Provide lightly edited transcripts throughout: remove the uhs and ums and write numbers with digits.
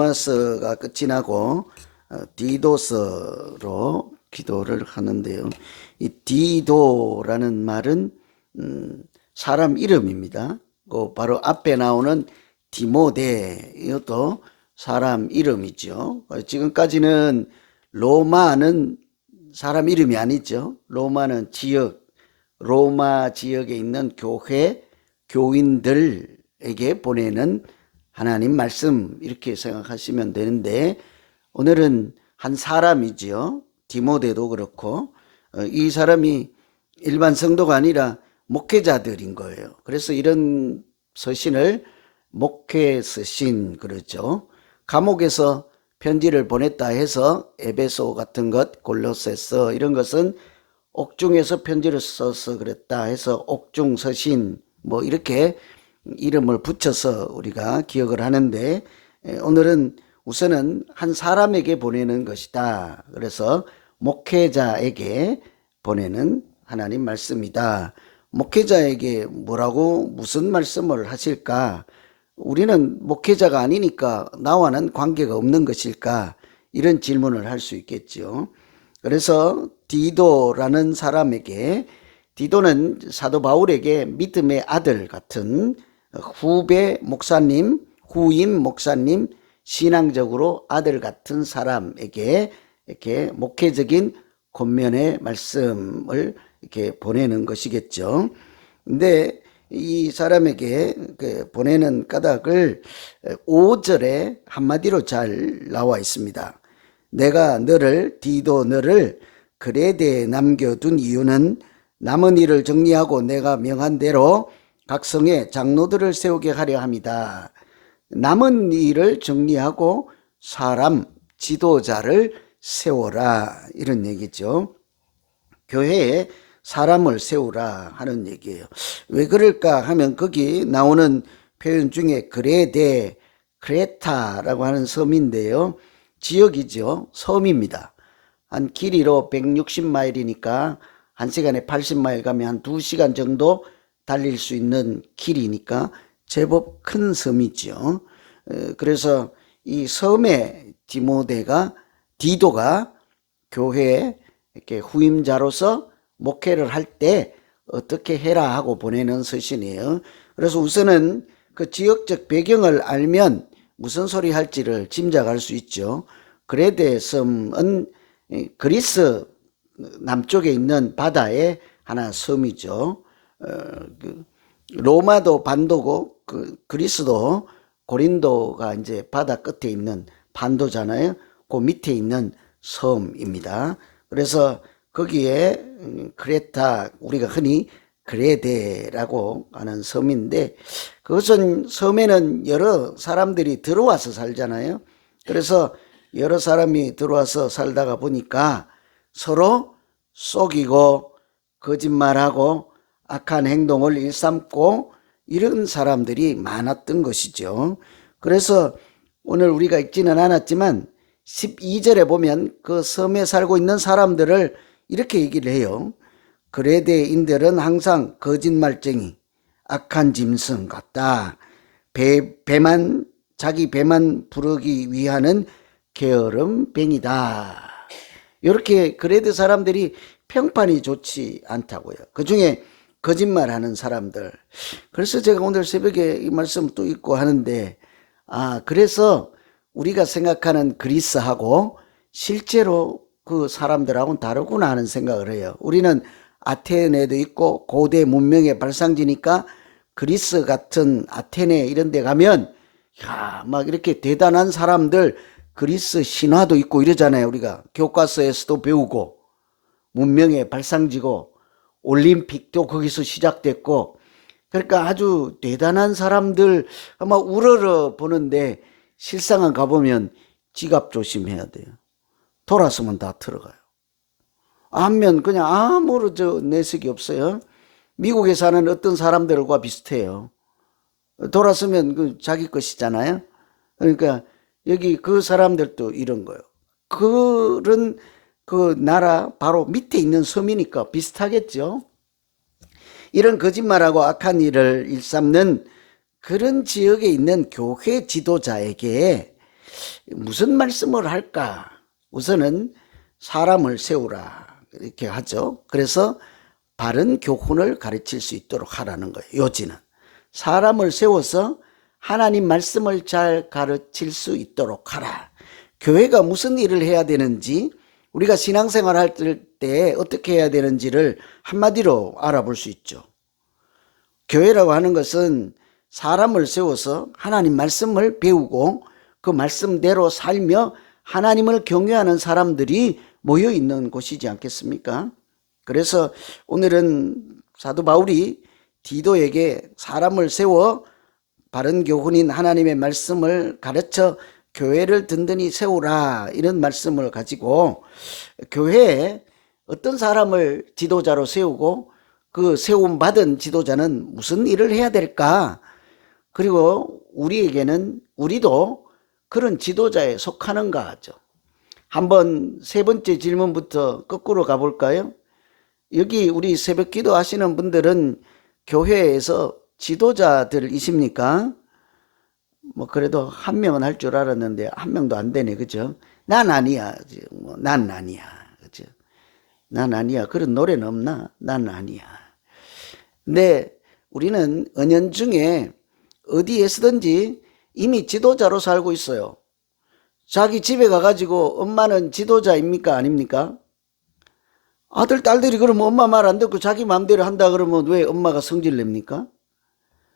마스가 끝이 나고 디도스로 기도를 하는데요. 이 디도라는 말은 사람 이름입니다. 바로 앞에 나오는 디모데, 이것도 사람 이름이죠. 지금까지는 로마는 사람 이름이 아니죠. 로마는 지역, 로마 지역에 있는 교회, 교인들에게 보내는 하나님 말씀, 이렇게 생각하시면 되는데, 오늘은 한 사람이지요. 디모데도 그렇고, 이 사람이 일반 성도가 아니라 목회자들인 거예요. 그래서 이런 서신을 목회 서신 그러죠. 감옥에서 편지를 보냈다 해서 에베소 같은 것, 골로새서 이런 것은 옥중에서 편지를 써서 그랬다 해서 옥중 서신 뭐 이렇게 이름을 붙여서 우리가 기억을 하는데, 오늘은 우선은 한 사람에게 보내는 것이다. 그래서 목회자에게 보내는 하나님 말씀이다. 목회자에게 뭐라고 무슨 말씀을 하실까? 우리는 목회자가 아니니까 나와는 관계가 없는 것일까? 이런 질문을 할 수 있겠죠. 그래서 디도라는 사람에게, 디도는 사도 바울에게 믿음의 아들 같은 후배 목사님, 후임 목사님, 신앙적으로 아들 같은 사람에게 이렇게 목회적인 권면의 말씀을 이렇게 보내는 것이겠죠. 근데 이 사람에게 보내는 까닭을 5절에 한마디로 잘 나와 있습니다. 내가 디도 너를 그레데에 남겨둔 이유는 남은 일을 정리하고 내가 명한 대로 각 성에 장로들을 세우게 하려 함이다. 남은 일을 정리하고 사람, 지도자를 세워라, 이런 얘기죠. 교회에 사람을 세우라 하는 얘기예요. 왜 그럴까 하면 거기 나오는 표현 중에 그레데, 크레타라고 하는 섬인데요. 지역이죠. 섬입니다. 한 길이로 160마일이니까 1시간에 80마일 가면 한 2시간 정도 달릴 수 있는 길이니까 제법 큰 섬이죠. 그래서 이 섬의 디도가 교회에 이렇게 후임자로서 목회를 할 때 어떻게 해라 하고 보내는 서신이에요. 그래서 우선은 그 지역적 배경을 알면 무슨 소리 할지를 짐작할 수 있죠. 그레데 섬은 그리스 남쪽에 있는 바다의 하나 섬이죠. 로마도 반도고 그리스도 고린도가 이제 바다 끝에 있는 반도잖아요. 그 밑에 있는 섬입니다. 그래서 거기에 크레타, 우리가 흔히 그레데라고 하는 섬인데, 그것은 섬에는 여러 사람들이 들어와서 살잖아요. 그래서 여러 사람이 들어와서 살다가 보니까 서로 속이고 거짓말하고 악한 행동을 일삼고 이런 사람들이 많았던 것이죠. 그래서 오늘 우리가 읽지는 않았지만 12절에 보면 그 섬에 살고 있는 사람들을 이렇게 얘기를 해요. 그레데인들은 항상 거짓말쟁이, 악한 짐승 같다. 자기 배만 부르기 위하는 게으름 뱅이다. 이렇게 그레데 사람들이 평판이 좋지 않다고요. 그 중에 거짓말하는 사람들. 그래서 제가 오늘 새벽에 이 말씀 또 읽고 하는데, 그래서 우리가 생각하는 그리스하고 실제로 그 사람들하고는 다르구나 하는 생각을 해요. 우리는 아테네도 있고 고대 문명의 발상지니까 그리스 같은 아테네 이런 데 가면 막 이렇게 대단한 사람들, 그리스 신화도 있고 이러잖아요. 우리가 교과서에서도 배우고 문명의 발상지고 올림픽도 거기서 시작됐고, 그러니까 아주 대단한 사람들 아마 우러러 보는데 실상은 가보면 지갑 조심해야 돼요. 돌아서면 다 들어가요. 안면 그냥 아무런 내색이 없어요. 미국에 사는 어떤 사람들과 비슷해요. 돌아서면 자기 것이잖아요. 그러니까 여기 그 사람들도 이런 거예요. 그런 그 나라 바로 밑에 있는 섬이니까 비슷하겠죠. 이런 거짓말하고 악한 일을 일삼는 그런 지역에 있는 교회 지도자에게 무슨 말씀을 할까? 우선은 사람을 세우라 이렇게 하죠. 그래서 바른 교훈을 가르칠 수 있도록 하라는 거예요. 요지는 사람을 세워서 하나님 말씀을 잘 가르칠 수 있도록 하라. 교회가 무슨 일을 해야 되는지, 우리가 신앙생활 할 때 어떻게 해야 되는지를 한마디로 알아볼 수 있죠. 교회라고 하는 것은 사람을 세워서 하나님 말씀을 배우고 그 말씀대로 살며 하나님을 경외하는 사람들이 모여 있는 곳이지 않겠습니까? 그래서 오늘은 사도 바울이 디도에게 사람을 세워 바른 교훈인 하나님의 말씀을 가르쳐 교회를 든든히 세우라, 이런 말씀을 가지고 교회에 어떤 사람을 지도자로 세우고 그 세움받은 지도자는 무슨 일을 해야 될까? 그리고 우리도 그런 지도자에 속하는가 하죠. 한번 세 번째 질문부터 거꾸로 가볼까요? 여기 우리 새벽 기도 하시는 분들은 교회에서 지도자들이십니까? 뭐 그래도 한 명은 할 줄 알았는데 한 명도 안 되네, 그죠? 난 아니야, 난 아니야, 그죠? 난 아니야. 그런 노래는 없나? 난 아니야. 근데 우리는 은연중에 어디에서든지 이미 지도자로 살고 있어요. 자기 집에 가가지고 엄마는 지도자입니까? 아닙니까? 아들, 딸들이 그러면 엄마 말 안 듣고 자기 마음대로 한다 그러면 왜 엄마가 성질 냅니까?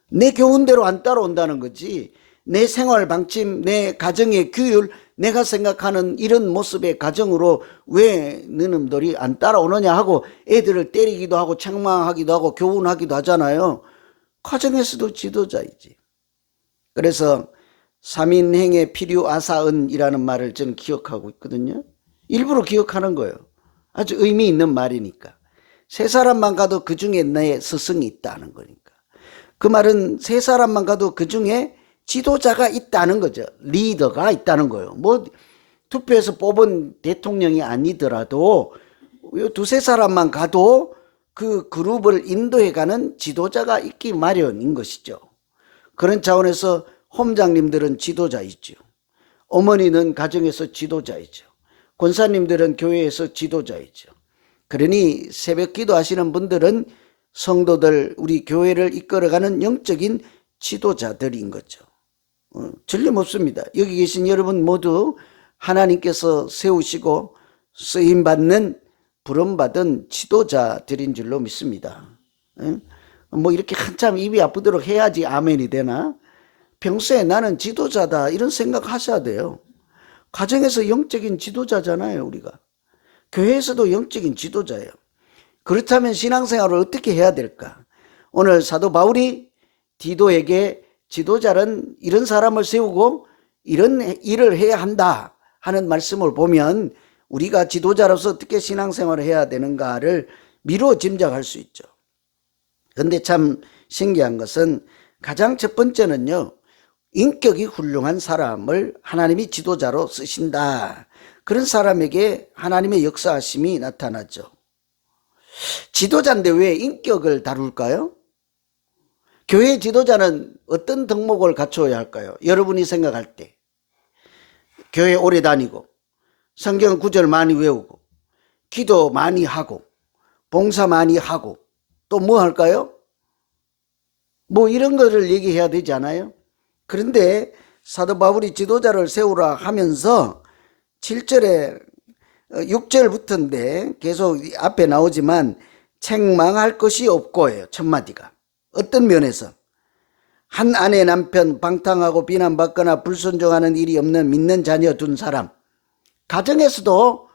내 교훈대로 안 따라온다는 거지. 내 생활 방침, 내 가정의 규율, 내가 생각하는 이런 모습의 가정으로 왜 너놈들이 안 따라오느냐 하고 애들을 때리기도 하고 책망하기도 하고 교훈하기도 하잖아요. 가정에서도 지도자이지. 그래서 삼인행의 필요아사은이라는 말을 저는 기억하고 있거든요. 일부러 기억하는 거예요. 아주 의미 있는 말이니까. 세 사람만 가도 그 중에 내 스승이 있다는 거니까. 그 말은 세 사람만 가도 그 중에 지도자가 있다는 거죠. 리더가 있다는 거예요. 뭐 투표해서 뽑은 대통령이 아니더라도 두세 사람만 가도 그 그룹을 인도해가는 지도자가 있기 마련인 것이죠. 그런 차원에서 홈장님들은 지도자이죠. 어머니는 가정에서 지도자이죠. 권사님들은 교회에서 지도자이죠. 그러니 새벽 기도하시는 분들은 성도들, 우리 교회를 이끌어가는 영적인 지도자들인 거죠. 틀림없습니다. 여기 계신 여러분 모두 하나님께서 세우시고 쓰임받는 부름받은 지도자들인 줄로 믿습니다. 뭐 이렇게 한참 입이 아프도록 해야지 아멘이 되나? 평소에 나는 지도자다 이런 생각 하셔야 돼요. 가정에서 영적인 지도자잖아요, 우리가. 교회에서도 영적인 지도자예요. 그렇다면 신앙생활을 어떻게 해야 될까? 오늘 사도 바울이 디도에게 지도자는 이런 사람을 세우고 이런 일을 해야 한다 하는 말씀을 보면 우리가 지도자로서 어떻게 신앙생활을 해야 되는가를 미루어 짐작할 수 있죠. 그런데 참 신기한 것은 가장 첫 번째는요, 인격이 훌륭한 사람을 하나님이 지도자로 쓰신다. 그런 사람에게 하나님의 역사하심이 나타나죠. 지도자인데 왜 인격을 다룰까요? 교회 지도자는 어떤 덕목을 갖추어야 할까요? 여러분이 생각할 때 교회 오래 다니고 성경 구절 많이 외우고 기도 많이 하고 봉사 많이 하고 또 뭐 할까요? 뭐 이런 거를 얘기해야 되지 않아요? 그런데 사도 바울이 지도자를 세우라 하면서 7절에 6절부터인데 계속 앞에 나오지만 책망할 것이 없고예요. 첫 마디가. 어떤 면에서? 한 아내 남편 방탕하고 비난받거나 불순종하는 일이 없는 믿는 자녀 둔 사람. 가정에서도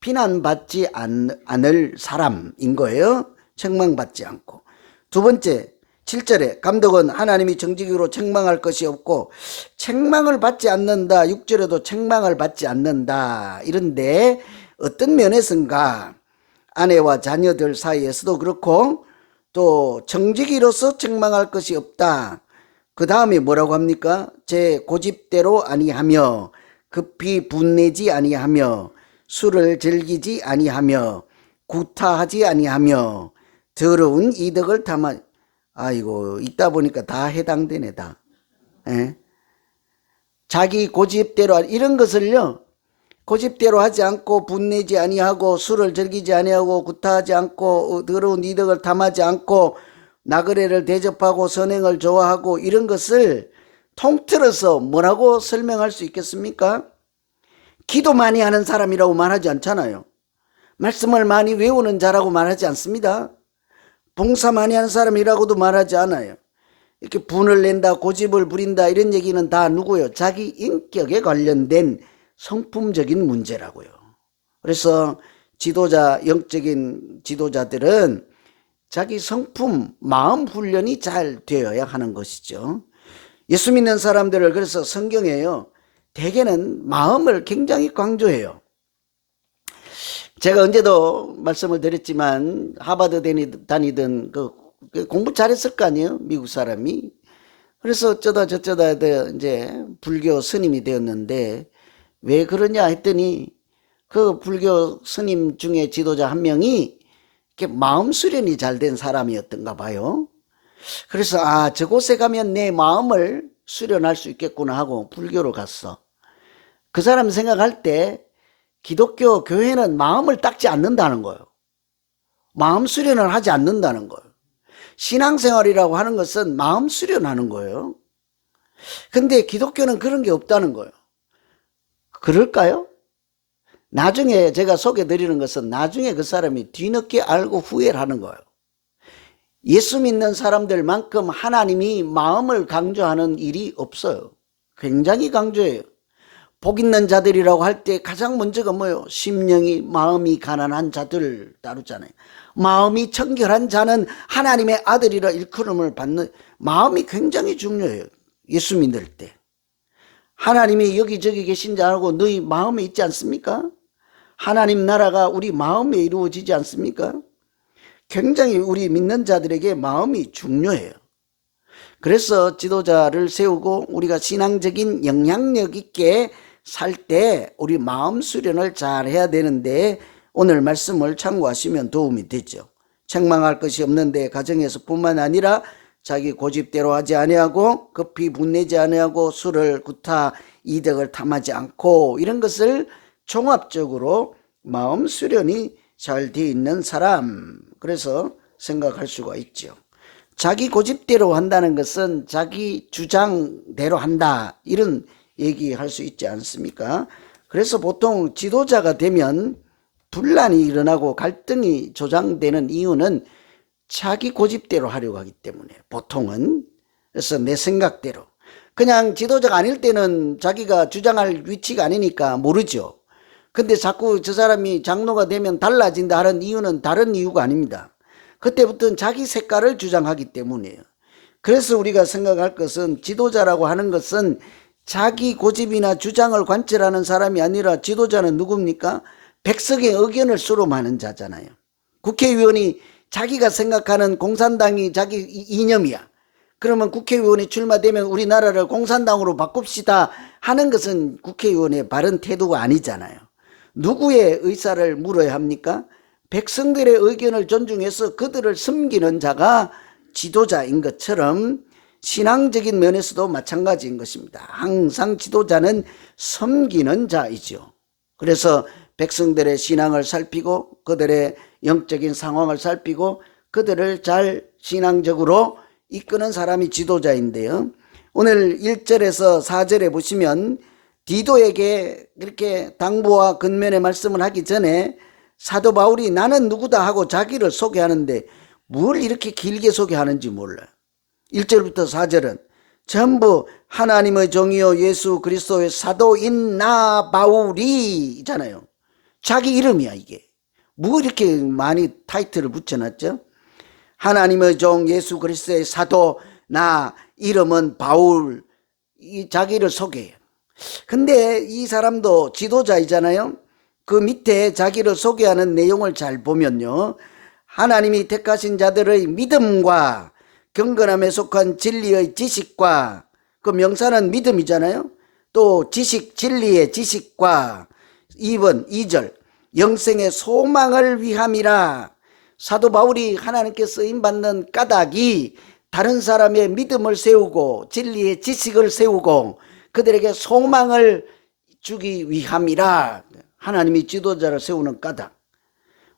비난받지 않을 사람인 거예요. 책망받지 않고. 두 번째 7절에 감독은 하나님이 정직으로 책망할 것이 없고 책망을 받지 않는다. 6절에도 책망을 받지 않는다. 이런데 어떤 면에서인가 아내와 자녀들 사이에서도 그렇고 또 정직이로서 책망할 것이 없다. 그 다음에 뭐라고 합니까? 제 고집대로 아니하며 급히 분내지 아니하며 술을 즐기지 아니하며 구타하지 아니하며 더러운 이득을 탐하. 아이고 있다 보니까 다 해당되네 다. 예? 자기 고집대로 이런 것을요, 고집대로 하지 않고 분내지 아니하고 술을 즐기지 아니하고 구타하지 않고 더러운 이덕을 탐하지 않고 나그네를 대접하고 선행을 좋아하고 이런 것을 통틀어서 뭐라고 설명할 수 있겠습니까? 기도 많이 하는 사람이라고 말하지 않잖아요. 말씀을 많이 외우는 자라고 말하지 않습니다. 봉사 많이 하는 사람이라고도 말하지 않아요. 이렇게 분을 낸다, 고집을 부린다 이런 얘기는 다 누구요? 자기 인격에 관련된 성품적인 문제라고요. 그래서 지도자, 영적인 지도자들은 자기 성품, 마음 훈련이 잘 되어야 하는 것이죠. 예수 믿는 사람들을 그래서 성경에요, 대개는 마음을 굉장히 강조해요. 제가 언제도 말씀을 드렸지만 하버드 다니던 공부 잘했을 거 아니에요, 미국 사람이. 그래서 어쩌다 저쩌다 이제 불교 스님이 되었는데 왜 그러냐 했더니 그 불교 스님 중에 지도자 한 명이 이렇게 마음 수련이 잘 된 사람이었던가 봐요. 그래서 저곳에 가면 내 마음을 수련할 수 있겠구나 하고 불교로 갔어. 그 사람 생각할 때 기독교 교회는 마음을 닦지 않는다는 거예요. 마음 수련을 하지 않는다는 거예요. 신앙생활이라고 하는 것은 마음 수련하는 거예요. 근데 기독교는 그런 게 없다는 거예요. 그럴까요? 나중에 제가 소개드리는 것은 나중에 그 사람이 뒤늦게 알고 후회를 하는 거예요. 예수 믿는 사람들만큼 하나님이 마음을 강조하는 일이 없어요. 굉장히 강조해요. 복 있는 자들이라고 할 때 가장 먼저가 뭐예요? 심령이 마음이 가난한 자들 다루잖아요. 마음이 청결한 자는 하나님의 아들이라 일컬음을 받는, 마음이 굉장히 중요해요. 예수 믿을 때 하나님이 여기저기 계신 줄 알고 너희 마음에 있지 않습니까? 하나님 나라가 우리 마음에 이루어지지 않습니까? 굉장히 우리 믿는 자들에게 마음이 중요해요. 그래서 지도자를 세우고 우리가 신앙적인 영향력 있게 살 때 우리 마음 수련을 잘 해야 되는데 오늘 말씀을 참고하시면 도움이 되죠. 책망할 것이 없는데 가정에서 뿐만 아니라 자기 고집대로 하지 아니하고 급히 분내지 아니하고 술을 구타 이덕을 탐하지 않고 이런 것을 종합적으로 마음 수련이 잘 되어 있는 사람, 그래서 생각할 수가 있죠. 자기 고집대로 한다는 것은 자기 주장대로 한다 이런 얘기할 수 있지 않습니까? 그래서 보통 지도자가 되면 분란이 일어나고 갈등이 조장되는 이유는 자기 고집대로 하려고 하기 때문에 보통은. 그래서 내 생각대로 그냥 지도자가 아닐 때는 자기가 주장할 위치가 아니니까 모르죠. 근데 자꾸 저 사람이 장로가 되면 달라진다 하는 이유는 다른 이유가 아닙니다. 그때부터는 자기 색깔을 주장하기 때문이에요. 그래서 우리가 생각할 것은 지도자라고 하는 것은 자기 고집이나 주장을 관철하는 사람이 아니라 지도자는 누굽니까? 백성의 의견을 수렴하는 자잖아요. 국회의원이 자기가 생각하는 공산당이 자기 이념이야. 그러면 국회의원이 출마되면 우리나라를 공산당으로 바꿉시다 하는 것은 국회의원의 바른 태도가 아니잖아요. 누구의 의사를 물어야 합니까? 백성들의 의견을 존중해서 그들을 섬기는 자가 지도자인 것처럼 신앙적인 면에서도 마찬가지인 것입니다. 항상 지도자는 섬기는 자이죠. 그래서 백성들의 신앙을 살피고 그들의 영적인 상황을 살피고 그들을 잘 신앙적으로 이끄는 사람이 지도자인데요. 오늘 1절에서 4절에 보시면 디도에게 이렇게 당부와 근면의 말씀을 하기 전에 사도 바울이 나는 누구다 하고 자기를 소개하는데 뭘 이렇게 길게 소개하는지 몰라요. 1절부터 4절은 전부 하나님의 종이요 예수 그리스도의 사도인 나 바울이 잖아요. 자기 이름이야 이게. 뭐 이렇게 많이 타이틀을 붙여놨죠? 하나님의 종 예수 그리스도의 사도 나 이름은 바울, 이 자기를 소개해요. 근데 이 사람도 지도자이잖아요. 그 밑에 자기를 소개하는 내용을 잘 보면요, 하나님이 택하신 자들의 믿음과 경건함에 속한 진리의 지식과, 그 명사는 믿음이잖아요. 또 지식, 진리의 지식과 2절 영생의 소망을 위함이라. 사도 바울이 하나님께 쓰임받는 까닭이 다른 사람의 믿음을 세우고 진리의 지식을 세우고 그들에게 소망을 주기 위함이라. 하나님이 지도자를 세우는 까닭.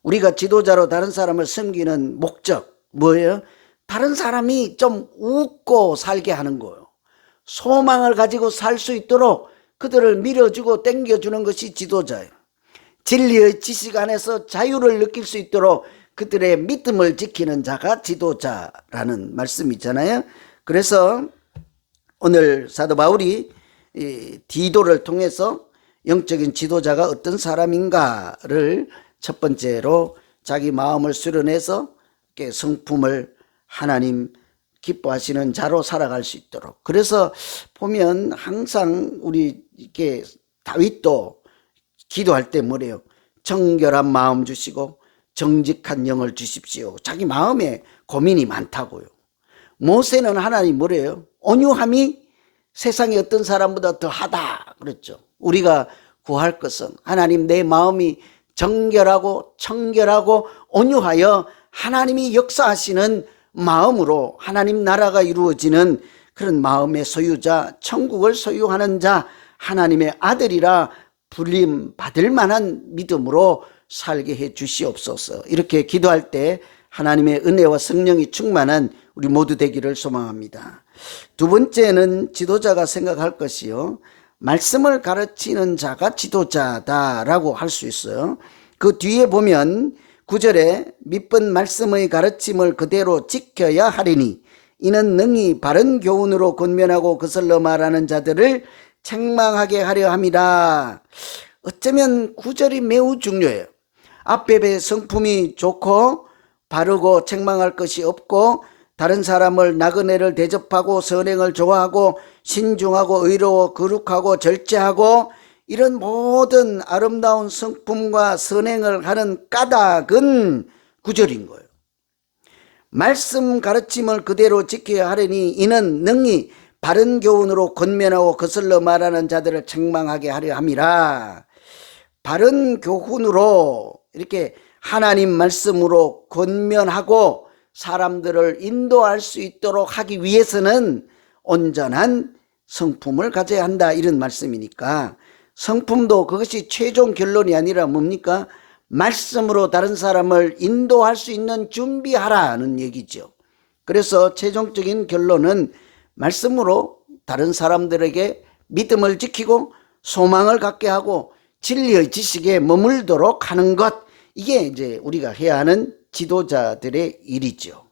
우리가 지도자로 다른 사람을 섬기는 목적 뭐예요? 다른 사람이 좀 웃고 살게 하는 거예요. 소망을 가지고 살 수 있도록 그들을 밀어주고 땡겨주는 것이 지도자예요. 진리의 지식 안에서 자유를 느낄 수 있도록 그들의 믿음을 지키는 자가 지도자라는 말씀이잖아요. 그래서 오늘 사도 바울이 디도를 통해서 영적인 지도자가 어떤 사람인가를 첫 번째로 자기 마음을 수련해서 성품을 하나님 기뻐하시는 자로 살아갈 수 있도록. 그래서 보면 항상 우리 이렇게 다윗도 기도할 때 뭐래요? 정결한 마음 주시고 정직한 영을 주십시오. 자기 마음에 고민이 많다고요. 모세는 하나님 뭐래요? 온유함이 세상의 어떤 사람보다 더하다 그랬죠. 우리가 구할 것은 하나님 내 마음이 정결하고 청결하고 온유하여 하나님이 역사하시는 마음으로 하나님 나라가 이루어지는 그런 마음의 소유자, 천국을 소유하는 자, 하나님의 아들이라 불림 받을 만한 믿음으로 살게 해 주시옵소서. 이렇게 기도할 때 하나님의 은혜와 성령이 충만한 우리 모두 되기를 소망합니다. 두 번째는 지도자가 생각할 것이요, 말씀을 가르치는 자가 지도자다라고 할 수 있어요. 그 뒤에 보면 9절에 믿번 말씀의 가르침을 그대로 지켜야 하리니 이는 능히 바른 교훈으로 권면하고 거슬러 말하는 자들을 책망하게 하려 함이라. 어쩌면 9절이 매우 중요해요. 앞에 성품이 좋고 바르고 책망할 것이 없고 다른 사람을 나그네를 대접하고 선행을 좋아하고 신중하고 의로워 거룩하고 절제하고 이런 모든 아름다운 성품과 선행을 하는 까닭은 9절인 거예요. 말씀 가르침을 그대로 지켜야 하려니 이는 능히 바른 교훈으로 권면하고 거슬러 말하는 자들을 책망하게 하려 함이라. 바른 교훈으로 이렇게 하나님 말씀으로 권면하고 사람들을 인도할 수 있도록 하기 위해서는 온전한 성품을 가져야 한다, 이런 말씀이니까 성품도 그것이 최종 결론이 아니라 뭡니까? 말씀으로 다른 사람을 인도할 수 있는 준비하라는 얘기죠. 그래서 최종적인 결론은 말씀으로 다른 사람들에게 믿음을 지키고 소망을 갖게 하고 진리의 지식에 머물도록 하는 것, 이게 이제 우리가 해야 하는 지도자들의 일이죠.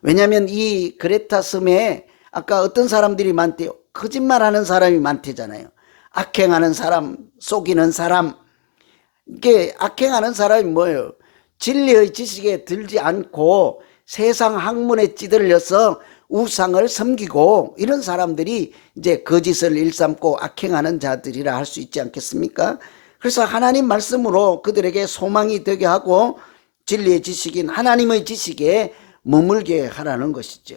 왜냐하면 이 그레타 섬에 아까 어떤 사람들이 많대요? 거짓말하는 사람이 많대잖아요. 악행하는 사람, 속이는 사람. 이게 악행하는 사람이 뭐예요? 진리의 지식에 들지 않고 세상 학문에 찌들려서 우상을 섬기고 이런 사람들이 이제 거짓을 일삼고 악행하는 자들이라 할 수 있지 않겠습니까? 그래서 하나님 말씀으로 그들에게 소망이 되게 하고 진리의 지식인 하나님의 지식에 머물게 하라는 것이죠.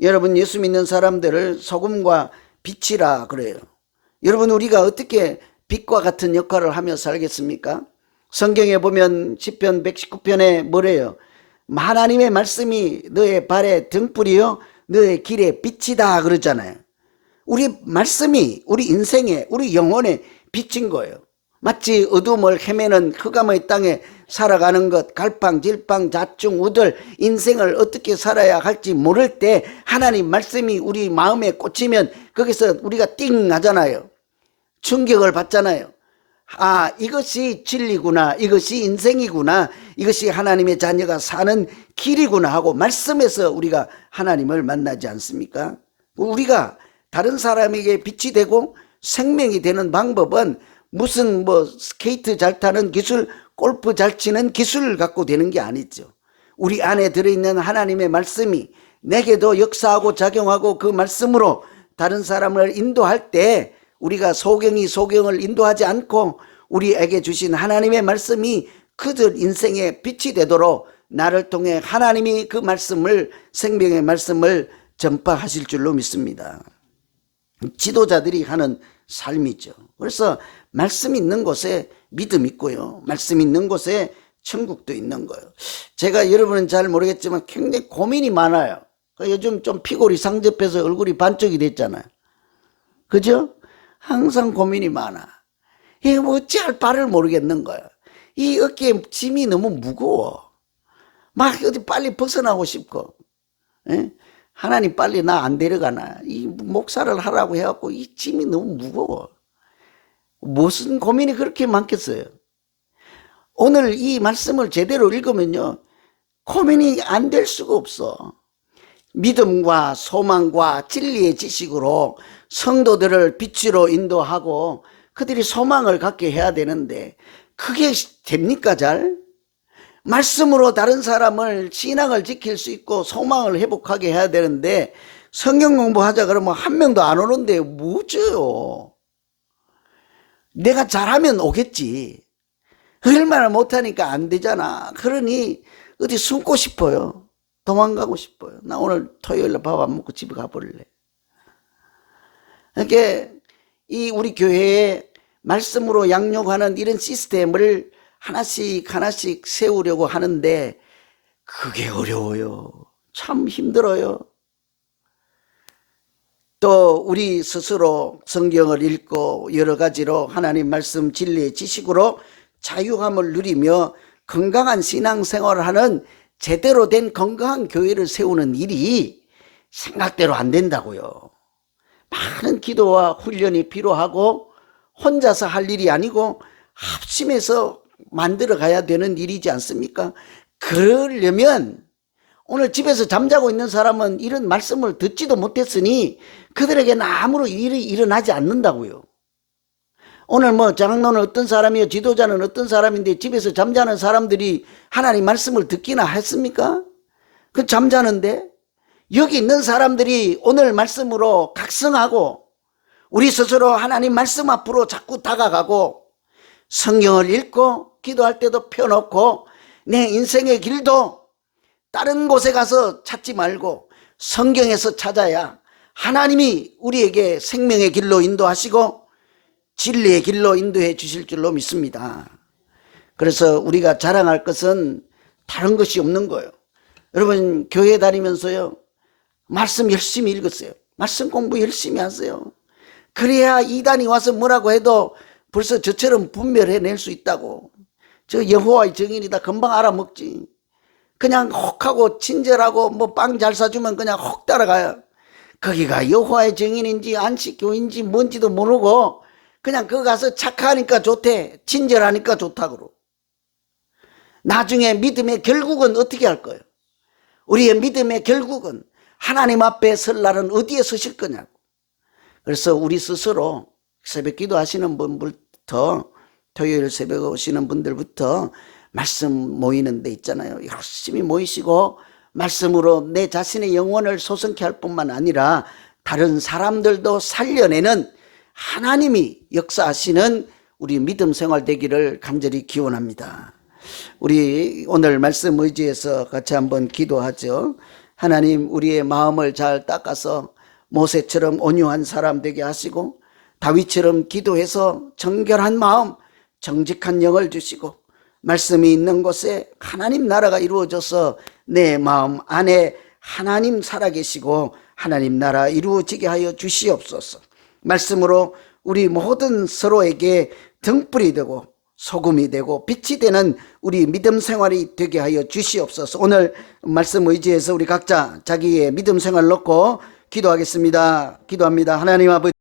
여러분, 예수 믿는 사람들을 소금과 빛이라 그래요. 여러분, 우리가 어떻게 빛과 같은 역할을 하며 살겠습니까? 성경에 보면 시편 119편에 뭐래요? 하나님의 말씀이 너의 발에 등불이요 너의 길에 빛이다 그러잖아요. 우리 말씀이 우리 인생에, 우리 영혼에 빛인 거예요. 마치 어둠을 헤매는 흑암의 땅에 살아가는 것, 갈팡질팡 자충 우들 인생을 어떻게 살아야 할지 모를 때 하나님 말씀이 우리 마음에 꽂히면 거기서 우리가 띵 하잖아요. 충격을 받잖아요. 아, 이것이 진리구나, 이것이 인생이구나, 이것이 하나님의 자녀가 사는 길이구나 하고 말씀에서 우리가 하나님을 만나지 않습니까? 우리가 다른 사람에게 빛이 되고 생명이 되는 방법은 무슨 스케이트 잘 타는 기술, 골프 잘 치는 기술을 갖고 되는 게 아니죠. 우리 안에 들어있는 하나님의 말씀이 내게도 역사하고 작용하고 그 말씀으로 다른 사람을 인도할 때 우리가 소경을 인도하지 않고 우리에게 주신 하나님의 말씀이 그들 인생의 빛이 되도록 나를 통해 하나님이 그 말씀을, 생명의 말씀을 전파하실 줄로 믿습니다. 지도자들이 하는 삶이죠. 그래서 말씀 있는 곳에 믿음 있고요, 말씀 있는 곳에 천국도 있는 거예요. 제가 여러분은 잘 모르겠지만 굉장히 고민이 많아요. 요즘 좀 피골이 상접해서 얼굴이 반쪽이 됐잖아요. 그죠? 항상 고민이 많아. 이게 뭐 어찌할 바를 모르겠는 거야. 이 어깨에 짐이 너무 무거워. 막 어디 빨리 벗어나고 싶고. 예? 하나님 빨리 나 안 데려가나. 이 목사를 하라고 해갖고 이 짐이 너무 무거워. 무슨 고민이 그렇게 많겠어요. 오늘 이 말씀을 제대로 읽으면요, 고민이 안 될 수가 없어. 믿음과 소망과 진리의 지식으로 성도들을 빛으로 인도하고 그들이 소망을 갖게 해야 되는데 그게 됩니까 잘? 말씀으로 다른 사람을 신앙을 지킬 수 있고 소망을 회복하게 해야 되는데 성경 공부하자 그러면 한 명도 안 오는데 뭐죠? 내가 잘하면 오겠지. 얼마나 못하니까 안 되잖아. 그러니 어디 숨고 싶어요. 도망가고 싶어요. 나 오늘 토요일에 밥 안 먹고 집에 가버릴래. 그러니까 이 우리 교회에 말씀으로 양육하는 이런 시스템을 하나씩 하나씩 세우려고 하는데 그게 어려워요. 참 힘들어요. 또 우리 스스로 성경을 읽고 여러 가지로 하나님 말씀 진리의 지식으로 자유함을 누리며 건강한 신앙생활을 하는 제대로 된 건강한 교회를 세우는 일이 생각대로 안 된다고요. 많은 기도와 훈련이 필요하고 혼자서 할 일이 아니고 합심해서 만들어 가야 되는 일이지 않습니까? 그러려면 오늘 집에서 잠자고 있는 사람은 이런 말씀을 듣지도 못했으니 그들에게는 아무런 일이 일어나지 않는다고요. 오늘 뭐 장로는 어떤 사람이요, 지도자는 어떤 사람인데 집에서 잠자는 사람들이 하나님 말씀을 듣기나 했습니까? 그 잠자는데 여기 있는 사람들이 오늘 말씀으로 각성하고 우리 스스로 하나님 말씀 앞으로 자꾸 다가가고 성경을 읽고 기도할 때도 펴놓고 내 인생의 길도 다른 곳에 가서 찾지 말고 성경에서 찾아야 하나님이 우리에게 생명의 길로 인도하시고 진리의 길로 인도해 주실 줄로 믿습니다. 그래서 우리가 자랑할 것은 다른 것이 없는 거예요. 여러분 교회 다니면서요, 말씀 열심히 읽었어요. 말씀 공부 열심히 하세요. 그래야 이단이 와서 뭐라고 해도 벌써 저처럼 분별해낼 수 있다고. 저 여호와의 증인이다 금방 알아먹지. 그냥 혹하고 친절하고 뭐 빵 잘 사주면 그냥 혹 따라가요. 거기가 여호와의 증인인지 안식교인지 뭔지도 모르고 그냥 거기 가서 착하니까 좋대, 친절하니까 좋다고. 나중에 믿음의 결국은 어떻게 할 거예요? 우리의 믿음의 결국은 하나님 앞에 설 날은 어디에 서실 거냐고. 그래서 우리 스스로 새벽 기도 하시는 분부터 토요일 새벽 오시는 분들부터 말씀 모이는 데 있잖아요. 열심히 모이시고 말씀으로 내 자신의 영혼을 소성케 할 뿐만 아니라 다른 사람들도 살려내는 하나님이 역사하시는 우리 믿음 생활 되기를 간절히 기원합니다. 우리 오늘 말씀 의지해서 같이 한번 기도하죠. 하나님, 우리의 마음을 잘 닦아서 모세처럼 온유한 사람 되게 하시고 다윗처럼 기도해서 정결한 마음, 정직한 영을 주시고 말씀이 있는 곳에 하나님 나라가 이루어져서 내 마음 안에 하나님 살아계시고 하나님 나라 이루어지게 하여 주시옵소서. 말씀으로 우리 모든 서로에게 등불이 되고 소금이 되고 빛이 되는 우리 믿음 생활이 되게 하여 주시옵소서. 오늘 말씀 의지해서 우리 각자 자기의 믿음 생활을 놓고 기도하겠습니다. 기도합니다. 하나님 아버지,